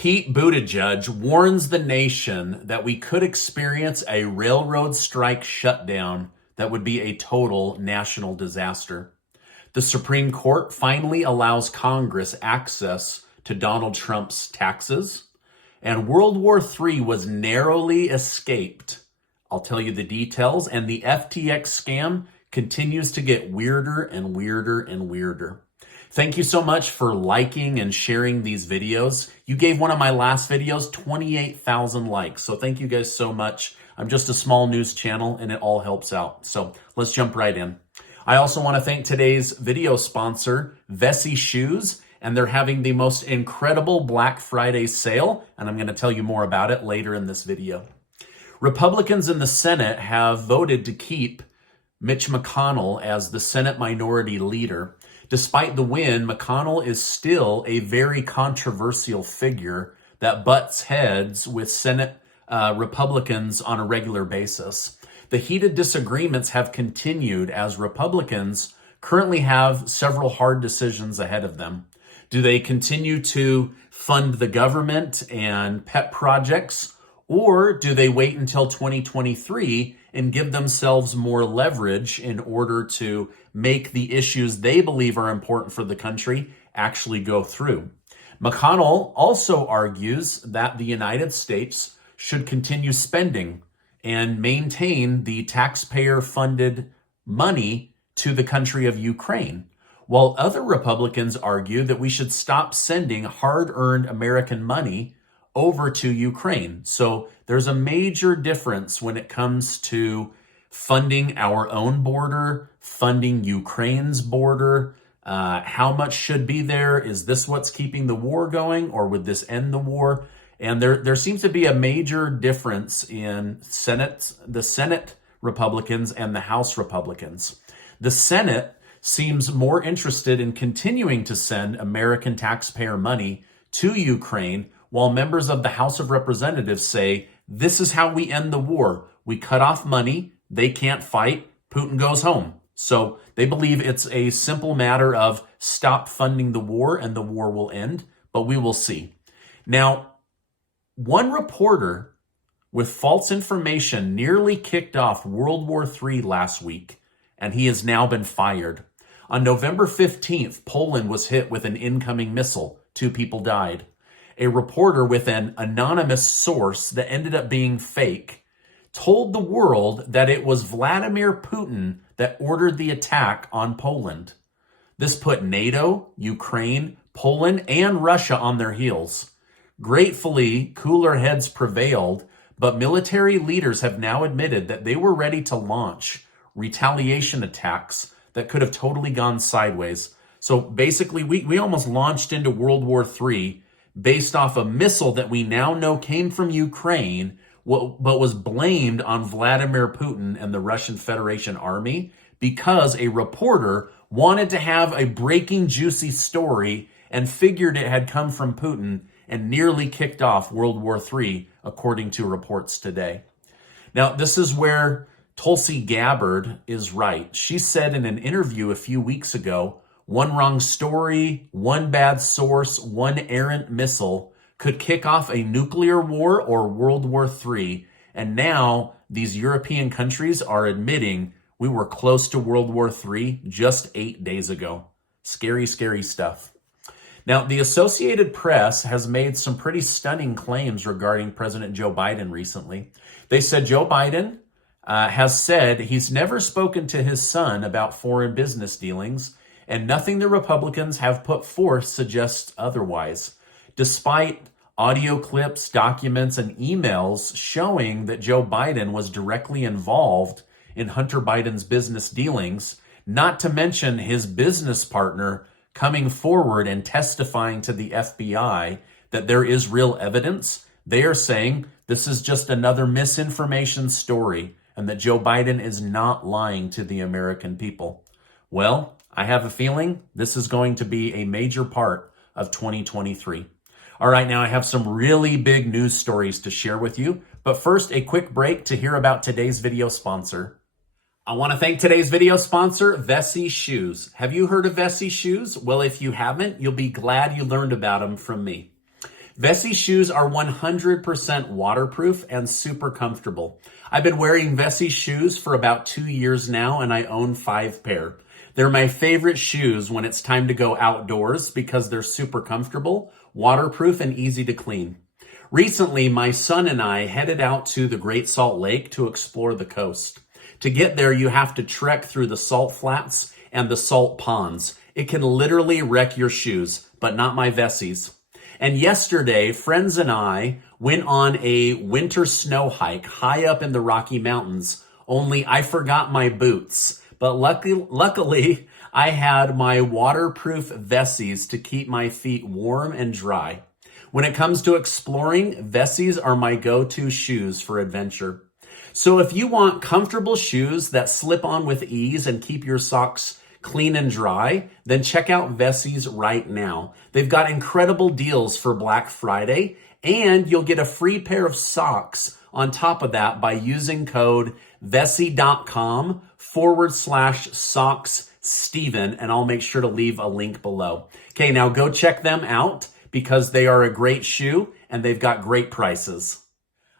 Pete Buttigieg warns the nation that we could experience a railroad strike shutdown that would be a total national disaster. The Supreme Court finally allows Congress access to Donald Trump's taxes, and World War III was narrowly escaped. I'll tell you the details, and the FTX scam continues to get weirder and weirder and weirder. Thank you so much for liking and sharing these videos. You gave one of my last videos 28,000 likes, so thank you guys so much. I'm just a small news channel and it all helps out. So let's jump right in. I also want to thank today's video sponsor, Vessi Shoes, and they're having the most incredible Black Friday sale, and I'm going to tell you more about it later in this video. Republicans in the Senate have voted to keep Mitch McConnell as the Senate Minority Leader. Despite the win, McConnell is still a very controversial figure that butts heads with Senate Republicans on a regular basis. The heated disagreements have continued as Republicans currently have several hard decisions ahead of them. Do they continue to fund the government and pet projects, or do they wait until 2023 and give themselves more leverage in order to make the issues they believe are important for the country actually go through? McConnell also argues that the United States should continue spending and maintain the taxpayer-funded money to the country of Ukraine, while other Republicans argue that we should stop sending hard-earned American money over to Ukraine. So there's a major difference when it comes to funding our own border, funding Ukraine's border. How much should be there? Is this what's keeping the war going, or would this end the war? And there seems to be a major difference in the Senate Republicans and the House Republicans. The Senate seems more interested in continuing to send American taxpayer money to Ukraine, while members of the House of Representatives say, this is how we end the war. We cut off money, they can't fight, Putin goes home. So they believe it's a simple matter of stop funding the war and the war will end, but we will see. Now, one reporter with false information nearly kicked off World War III last week, and he has now been fired. On November 15th, Poland was hit with an incoming missile. 2 people died. A reporter with an anonymous source that ended up being fake told the world that it was Vladimir Putin that ordered the attack on Poland. This put NATO, Ukraine, Poland, and Russia on their heels. Gratefully, cooler heads prevailed, but military leaders have now admitted that they were ready to launch retaliation attacks that could have totally gone sideways. So basically, we almost launched into World War III based off a missile that we now know came from Ukraine, but was blamed on Vladimir Putin and the Russian Federation army because a reporter wanted to have a breaking juicy story and figured it had come from Putin and nearly kicked off World War III, according to reports today. Now, this is where Tulsi Gabbard is right. She said in an interview a few weeks ago, one wrong story, one bad source, one errant missile could kick off a nuclear war or World War III. And now these European countries are admitting we were close to World War III just 8 days ago. Scary, scary stuff. Now, the Associated Press has made some pretty stunning claims regarding President Joe Biden recently. They said Joe Biden has said he's never spoken to his son about foreign business dealings, and nothing the Republicans have put forth suggests otherwise, despite audio clips, documents, and emails showing that Joe Biden was directly involved in Hunter Biden's business dealings, not to mention his business partner coming forward and testifying to the FBI that there is real evidence. They are saying this is just another misinformation story and that Joe Biden is not lying to the American people. Well, I have a feeling this is going to be a major part of 2023. All right, now I have some really big news stories to share with you. But first, a quick break to hear about today's video sponsor. I want to thank today's video sponsor, Vessi Shoes. Have you heard of Vessi Shoes? Well, if you haven't, you'll be glad you learned about them from me. Vessi shoes are 100% waterproof and super comfortable. I've been wearing Vessi shoes for about 2 years now, and I own 5 pair. They're my favorite shoes when it's time to go outdoors because they're super comfortable, waterproof, and easy to clean. Recently, my son and I headed out to the Great Salt Lake to explore the coast. To get there, you have to trek through the salt flats and the salt ponds. It can literally wreck your shoes, but not my Vessis. And yesterday, friends and I went on a winter snow hike high up in the Rocky Mountains, only I forgot my boots. But luckily, I had my waterproof Vessis to keep my feet warm and dry. When it comes to exploring, Vessis are my go-to shoes for adventure. So if you want comfortable shoes that slip on with ease and keep your socks clean and dry, then check out Vessis right now. They've got incredible deals for Black Friday, and you'll get a free pair of socks on top of that by using code Vessi.com/socks Stephen, and I'll make sure to leave a link below. Okay, now go check them out because they are a great shoe and they've got great prices.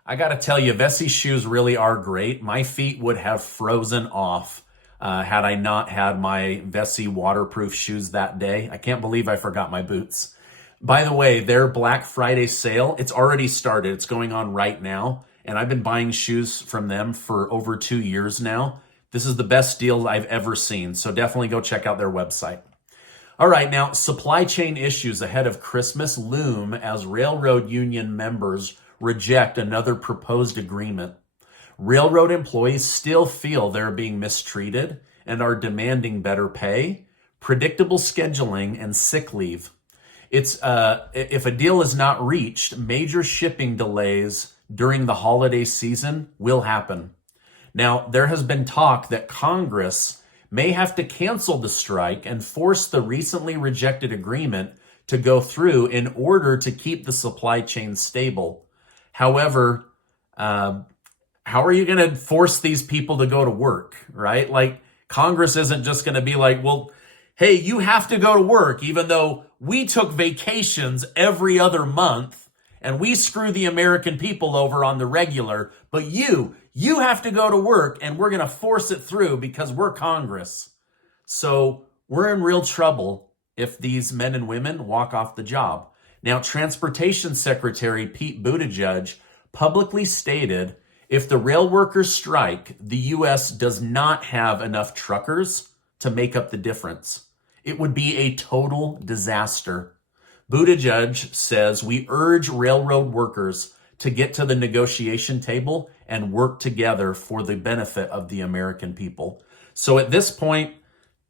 I gotta tell you, Vessi shoes really are great. My feet would have frozen off had I not had my Vessi waterproof shoes that day. I can't believe I forgot my boots. By the way, their Black Friday sale, it's already started. It's going on right now. And I've been buying shoes from them for over 2 years now. This is the best deal I've ever seen. So definitely go check out their website. All right, now supply chain issues ahead of Christmas loom as railroad union members reject another proposed agreement. Railroad employees still feel they're being mistreated and are demanding better pay, predictable scheduling, and sick leave. If a deal is not reached, major shipping delays during the holiday season will happen. Now, there has been talk that Congress may have to cancel the strike and force the recently rejected agreement to go through in order to keep the supply chain stable. However, how are you going to force these people to go to work, right? Like, Congress isn't just going to be like, well, hey, you have to go to work, even though we took vacations every other month and we screw the American people over on the regular, but you have to go to work and we're going to force it through because we're Congress. So we're in real trouble if these men and women walk off the job. Now, Transportation Secretary Pete Buttigieg publicly stated, if the rail workers strike, the U.S. does not have enough truckers to make up the difference. It would be a total disaster. Buttigieg says, we urge railroad workers to get to the negotiation table and work together for the benefit of the American people. So at this point,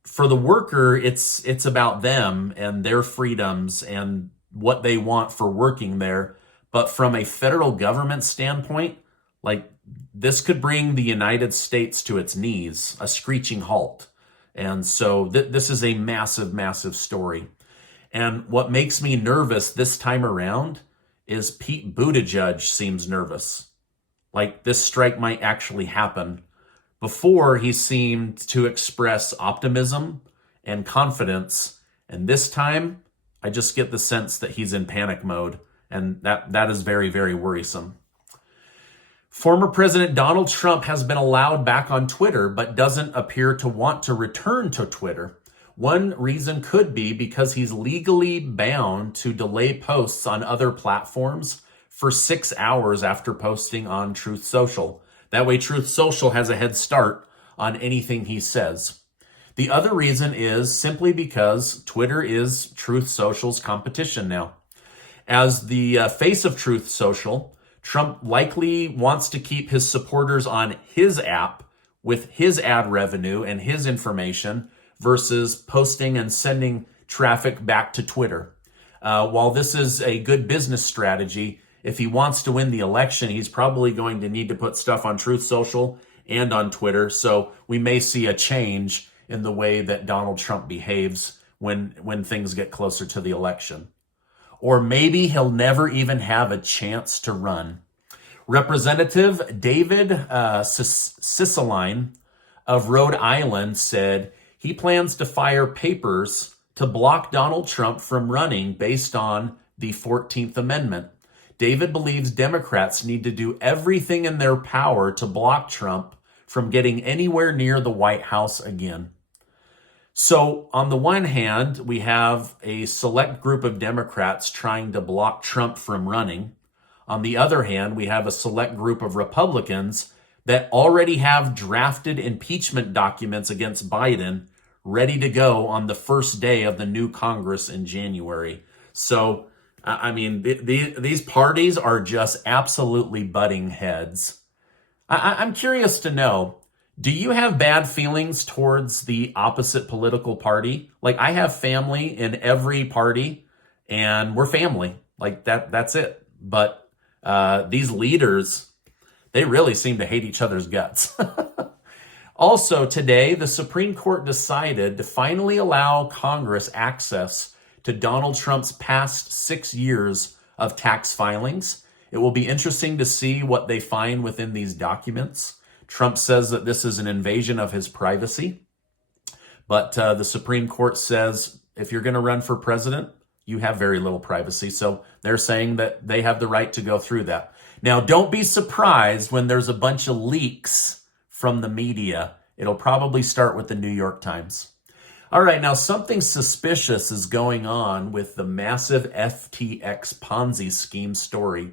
for the worker, it's about them and their freedoms and what they want for working there. But from a federal government standpoint, like, this could bring the United States to its knees, a screeching halt. And so this is a massive, massive story. And what makes me nervous this time around is Pete Buttigieg seems nervous. Like, this strike might actually happen. Before, he seemed to express optimism and confidence. And this time, I just get the sense that he's in panic mode. And that is very, very worrisome. Former President Donald Trump has been allowed back on Twitter, but doesn't appear to want to return to Twitter. One reason could be because he's legally bound to delay posts on other platforms for 6 hours after posting on Truth Social. That way, Truth Social has a head start on anything he says. The other reason is simply because Twitter is Truth Social's competition now. As the face of Truth Social, Trump likely wants to keep his supporters on his app with his ad revenue and his information versus posting and sending traffic back to Twitter. While this is a good business strategy, if he wants to win the election, he's probably going to need to put stuff on Truth Social and on Twitter. So we may see a change in the way that Donald Trump behaves when things get closer to the election. Or maybe he'll never even have a chance to run. Representative David Cicilline of Rhode Island said he plans to file papers to block Donald Trump from running based on the 14th Amendment. David believes Democrats need to do everything in their power to block Trump from getting anywhere near the White House again. So on the one hand, we have a select group of Democrats trying to block Trump from running. On the other hand, we have a select group of Republicans that already have drafted impeachment documents against Biden ready to go on the first day of the new Congress in January. So, I mean, these parties are just absolutely butting heads. I'm curious to know, do you have bad feelings towards the opposite political party? Like, I have family in every party, and we're family. Like, that's it. But these leaders, they really seem to hate each other's guts. Also, today, the Supreme Court decided to finally allow Congress access to Donald Trump's past 6 years of tax filings. It will be interesting to see what they find within these documents. Trump says that this is an invasion of his privacy. But the Supreme Court says if you're going to run for president, you have very little privacy. So they're saying that they have the right to go through that. Now, don't be surprised when there's a bunch of leaks from the media. It'll probably start with the New York Times. All right, now something suspicious is going on with the massive FTX Ponzi scheme story.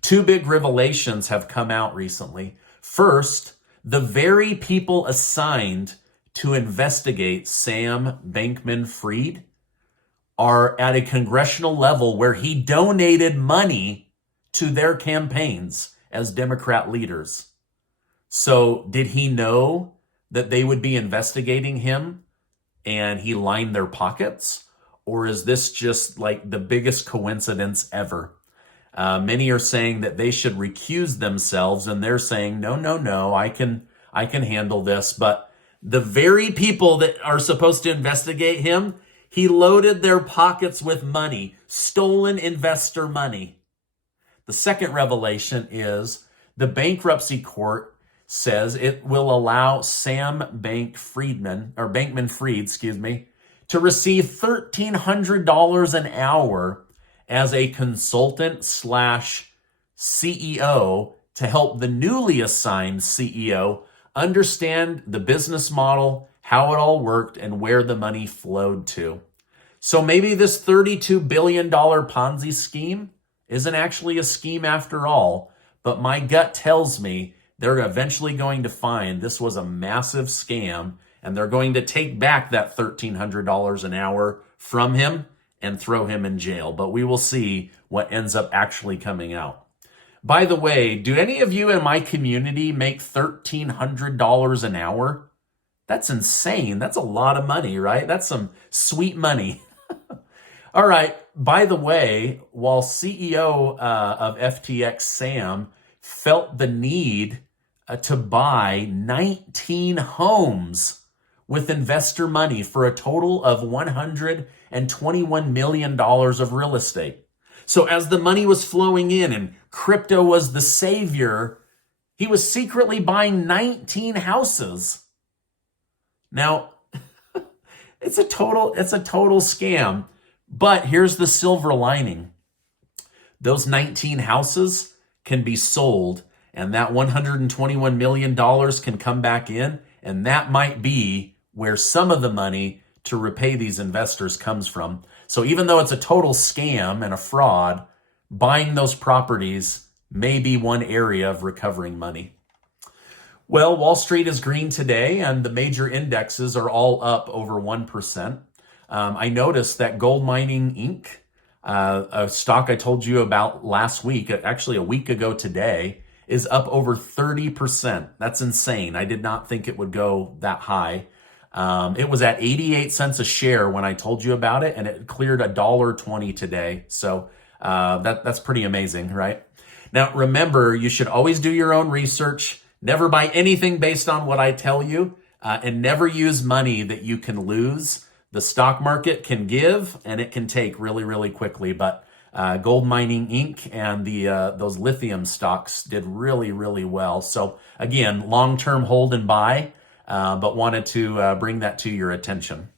Two big revelations have come out recently. First, the very people assigned to investigate Sam Bankman-Fried are at a congressional level where he donated money to their campaigns as Democrat leaders. So did he know that they would be investigating him and he lined their pockets? Or is this just like the biggest coincidence ever? Many are saying that they should recuse themselves, and they're saying, no, I can handle this. But the very people that are supposed to investigate him, he loaded their pockets with money, stolen investor money. The second revelation is the bankruptcy court says it will allow Sam Bankman-Fried, to receive $1,300 an hour as a consultant / CEO to help the newly assigned CEO understand the business model, how it all worked, and where the money flowed to. So maybe this $32 billion Ponzi scheme isn't actually a scheme after all, but my gut tells me they're eventually going to find this was a massive scam, and they're going to take back that $1,300 an hour from him and throw him in jail. But we will see what ends up actually coming out. By the way, do any of you in my community make $1,300 an hour? That's insane. That's a lot of money, right? That's some sweet money. All right. By the way, while CEO of FTX, Sam, felt the need to buy 19 homes with investor money for a total of $121 million of real estate. So as the money was flowing in and crypto was the savior, he was secretly buying 19 houses. Now, it's a total scam. But here's the silver lining. Those 19 houses can be sold, and that $121 million can come back in, and that might be where some of the money to repay these investors comes from. So even though it's a total scam and a fraud, buying those properties may be one area of recovering money. Well, Wall Street is green today, and the major indexes are all up over 1%. I noticed that Gold Mining Inc., a stock I told you about last week, actually a week ago today, is up over 30%. That's insane. I did not think it would go that high. It was at 88 cents a share when I told you about it, and it cleared $1.20 today. So that's pretty amazing, right? Now, remember, you should always do your own research. Never buy anything based on what I tell you, and never use money that you can lose. The stock market can give and it can take really, really quickly. But Gold Mining Inc. and those lithium stocks did really, really well. So again, long-term hold and buy, but wanted to bring that to your attention.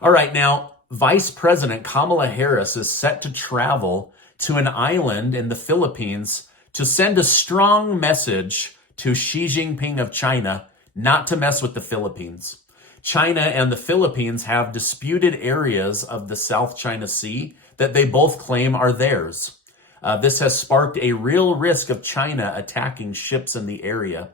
All right, now Vice President Kamala Harris is set to travel to an island in the Philippines to send a strong message to Xi Jinping of China not to mess with the Philippines. China and the Philippines have disputed areas of the South China Sea that they both claim are theirs. This has sparked a real risk of China attacking ships in the area.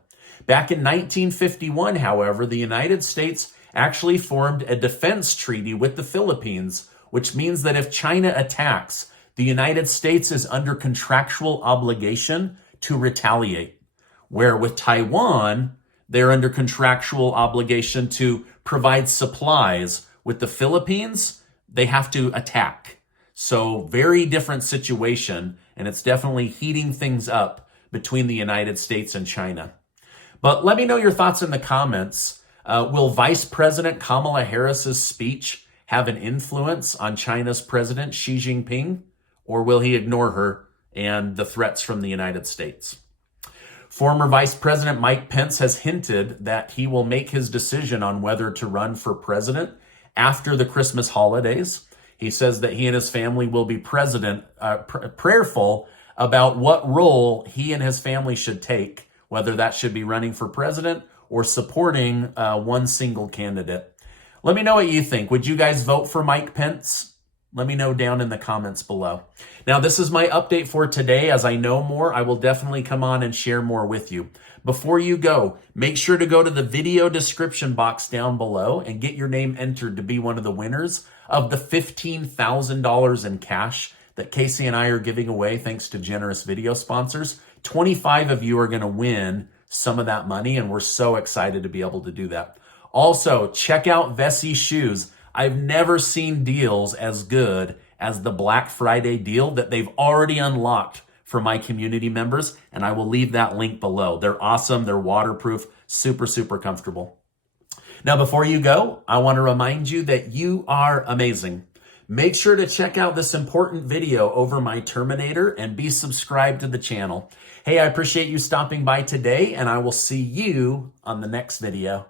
Back in 1951, however, the United States actually formed a defense treaty with the Philippines, which means that if China attacks, the United States is under contractual obligation to retaliate. Where with Taiwan, they're under contractual obligation to provide supplies. With the Philippines, they have to attack. So very different situation, and it's definitely heating things up between the United States and China. But let me know your thoughts in the comments. Will Vice President Kamala Harris's speech have an influence on China's President Xi Jinping, or will he ignore her and the threats from the United States? Former Vice President Mike Pence has hinted that he will make his decision on whether to run for president after the Christmas holidays. He says that he and his family will be prayerful about what role he and his family should take, whether that should be running for president or supporting one single candidate. Let me know what you think. Would you guys vote for Mike Pence? Let me know down in the comments below. Now, this is my update for today. As I know more, I will definitely come on and share more with you. Before you go, make sure to go to the video description box down below and get your name entered to be one of the winners of the $15,000 in cash that Casey and I are giving away thanks to generous video sponsors. 25 of you are going to win some of that money, and we're so excited to be able to do that. Also, check out Vessi Shoes. I've never seen deals as good as the Black Friday deal that they've already unlocked for my community members, and I will leave that link below. They're awesome. They're waterproof, super, super comfortable. Now, before you go, I want to remind you that you are amazing. Make sure to check out this important video over my Terminator and be subscribed to the channel. Hey, I appreciate you stopping by today, and I will see you on the next video.